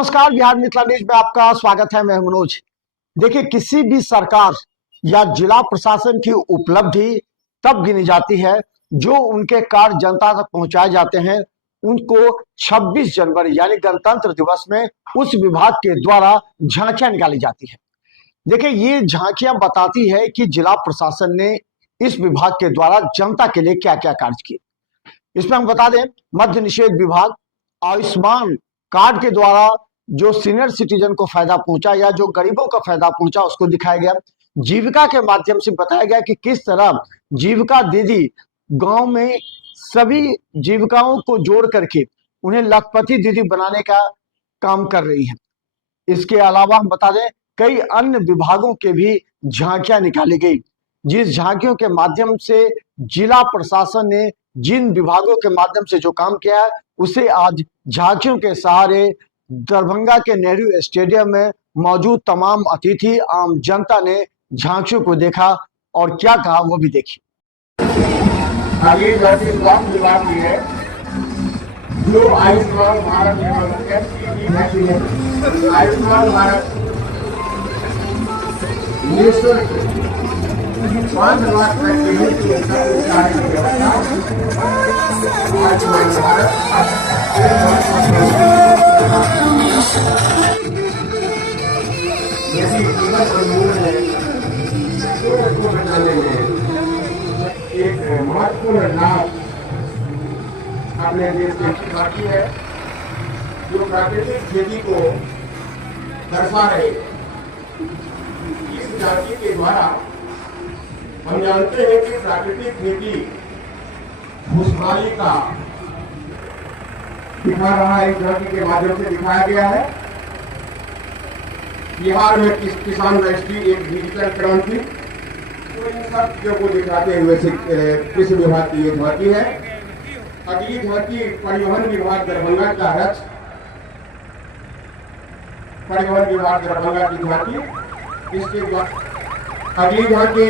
नमस्कार, बिहार मिथिला न्यूज में आपका स्वागत है। मैं मनोज। देखिए, किसी भी सरकार या जिला प्रशासन की उपलब्धि तब गिनी जाती है जो उनके कार्य जनता तक पहुंचाए जाते हैं। उनको 26 जनवरी यानी गणतंत्र दिवस में उस विभाग के द्वारा झांकियां निकाली जाती है। देखिए, ये झांकियां बताती है कि जिला प्रशासन ने इस विभाग के द्वारा जनता के लिए क्या क्या कार्य किए। इसमें हम बता दें, मद्य निषेध विभाग, आयुष्मान कार्ड के द्वारा जो सीनियर सिटीजन को फायदा पहुंचा या जो गरीबों का फायदा पहुंचा उसको दिखाया गया। जीविका के माध्यम से बताया गया कि किस तरह जीविका दीदी गांव में सभी जीविकाओं को जोड़ करके उन्हें लखपति दीदी बनाने का काम कर रही है। इसके अलावा हम बता दें, कई अन्य विभागों के भी झांकियां निकाली गई, जिस झांकियों के माध्यम से जिला प्रशासन ने जिन विभागों के माध्यम से जो काम किया है उसे आज झांकियों के सहारे दरभंगा के नेहरू स्टेडियम में मौजूद तमाम अतिथि आम जनता ने झांकियों को देखा और क्या कहा वो भी देखिए। आगे जैसे स्वास्थ्य विभाग की है जो आयुष्मान भारत आयुष्मान भारत निःशुल्क 5 लाख तक की व्यवस्था आयुष्मान भारत यदि जीवन उन्मूलन है तो उसको बचाने में एक महत्वपूर्ण लाभ अपने देश में बाकी है जो प्राकृतिक खेती को दर्शा रहे। इस झांकी के द्वारा हम जानते हैं कि प्राकृतिक खेती खुशहाली का दिखा रहा है। इस झांकी के माध्यम से दिखाया गया है बिहार में किसान रजिस्ट्री एक डिजिटल क्रांति, तो इन सब चीजों को दिखाते हुए कृषि विभाग की ये झांकी है। अगली झांकी परिवहन विभाग दरभंगा का रथ, परिवहन विभाग दरभंगा की झांकी। इसके बाद अगली झांकी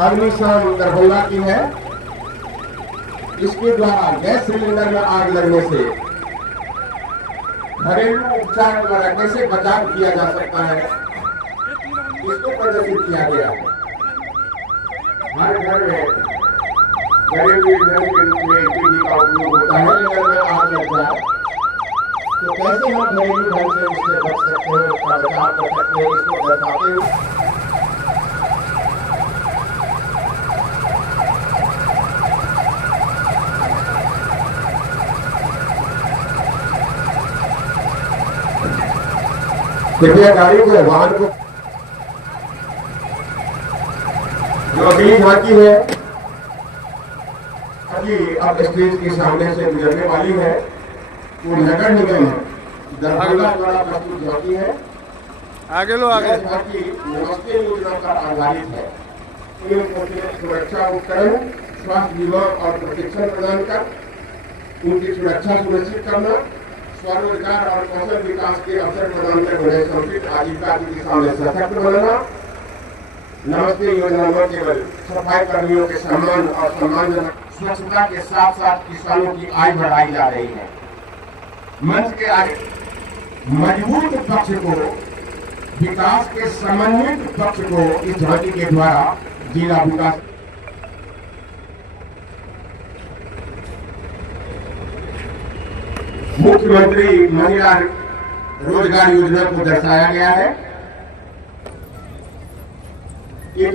अग्निशमन दरभंगा की है। इसके द्वारा गैस सिलेंडर में आग लगने से घरेलू उपचार द्वारा कैसे बचाव किया जा सकता है इसको प्रदर्शित किया गया है। हर घर में घरेलू ईंधन के रूप में एलपीजी का उपयोग होता है। अगर में आग लग जाए तो कैसे हम घरेलू ढंग से उससे बच सकते हैं, उसका बचाव कर सकते हैं, इसको दर्शाते हुए कृपया गाड़ी को वाहन को जो अगली झांकी है अभी अब स्टेज के सामने से गुजरने वाली है वो नगर निगम दरभंगा द्वारा प्रस्तुत झांकी है। आगे लो आगे। झांकी नमस्ते योजना पर आधारित है। सुरक्षा उपकरण, स्वास्थ्य बीमा और प्रशिक्षण प्रदान कर उनकी सुरक्षा सुनिश्चित करना, स्वरोजगार और कौशल विकास के अवसर प्रदान कर उन्हें समुचित आजीविका की दिशा में सशक्त बनाना। नमस्ते योजना न केवल सफाई कर्मियों के सम्मान और सम्मानजनक स्वच्छता के साथ साथ किसानों की आय बढ़ाई जा रही है। मंच के आगे मजबूत पक्ष को, विकास के समन्वित पक्ष को इस झांकी के द्वारा जिला विकास मुख्यमंत्री महिला रोजगार योजना को दर्शाया गया है। ये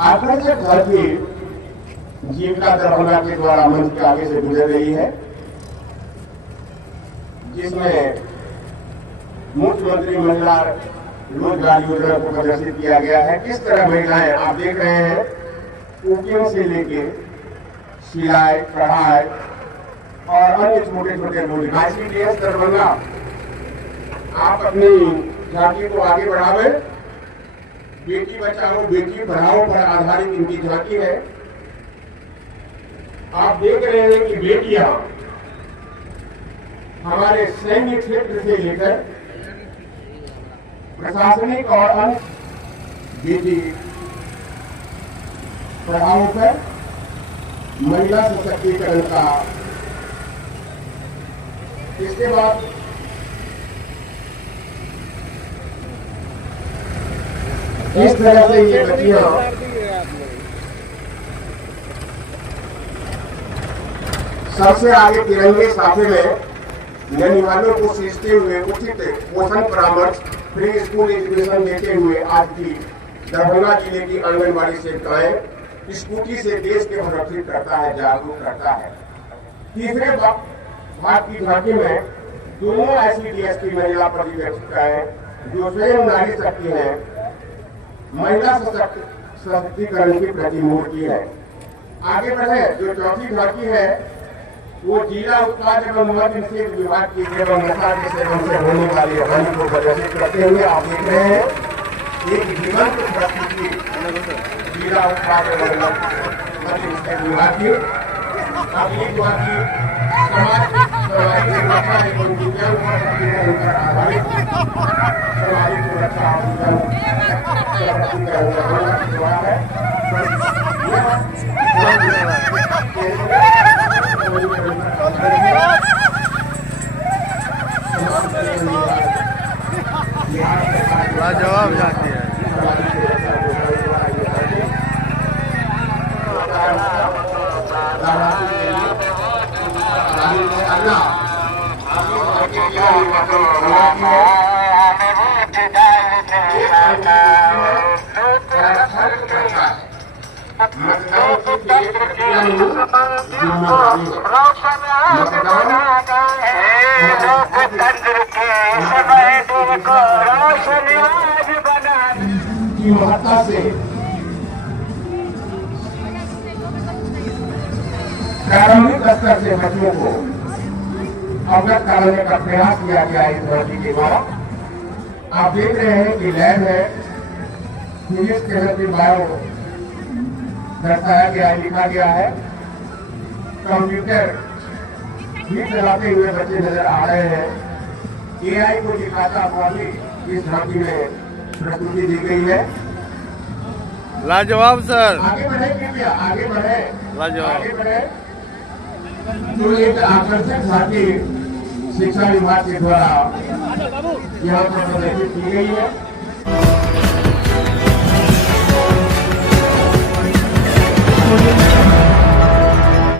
आकर्षक झांकी जीविका दरभंगा के द्वारा मंच के आगे से गुजर रही है, जिसमें मुख्यमंत्री महिला रोजगार योजना को प्रदर्शित किया गया है। किस तरह महिलाएं आप देख रहे हैं, कुकिंग से लेके सिलाई, कढ़ाई और अन्य छोटे छोटे रोजगार। ICDS दरभंगा आप अपनी झांकी को आगे बढ़ावे। बेटी बचाओ बेटी पढ़ाओ पर आधारित इनकी झांकी है। आप देख रहे हैं कि बेटियां हमारे सैन्य क्षेत्र से लेकर प्रशासनिक और अन्य बेटी पढ़ाओ पर महिला सशक्तिकरण का इसके बाद इस तरह से ये बच्चियां सबसे आगे तिरंगे साफे में लेने वालों को सींचते हुए उचित पोषण परामर्श फ्री स्कूल एजुकेशन देते हुए आज की दरभंगा जिले की आंगनबाड़ी सेविकाएं स्कूटी से देश के संरक्षित करता है, जागरूक करता है। तीसरे भाग की झांकी में दोनों ऐसी डीएसपी महिला पर्यवेक्षिकाएं जो स्वयं नारी शक्ति है, महिला सशक्तिकरण की प्रतिमूर्ति है। आगे बढ़े जो चौथी झांकी है वो जिला उत्पाद एवं मद्य निषेध विभाग की एवं नशा के सेवन से होने वाली हानि को प्रदर्शित करते हुए आप देख रहे हैं एक जीवंत प्रस्तुति जिला उत्पाद एवं मद्य निषेध विभाग की। अब एक झांकी समाज सुरक्षा एवं दिव्यांग पर आधारित सामाजिक सुरक्षा लाजवाब जाती है। की महत्ता से प्रारंभिक स्तर से बच्चों को अवगत कराने का प्रयास किया गया इस धरती के द्वारा। आप देख रहे हैं कि लैब है, फिजिक्स केमिस्ट्री बायो दर्शाया गया है, लिखा गया है। कंप्यूटर भी चलाते हुए बच्चे नजर आ रहे हैं। एआई को दिखाता हुआ भी इस झांकी में प्रस्तुति दी गई है। लाजवाब सर। आगे बढ़े कृपया, आगे बढ़े, लाजवाब। आगे बढ़े। तो एक आकर्षक झांकी शिक्षा विभाग के द्वारा यहाँ पर प्रदर्शित की गई है।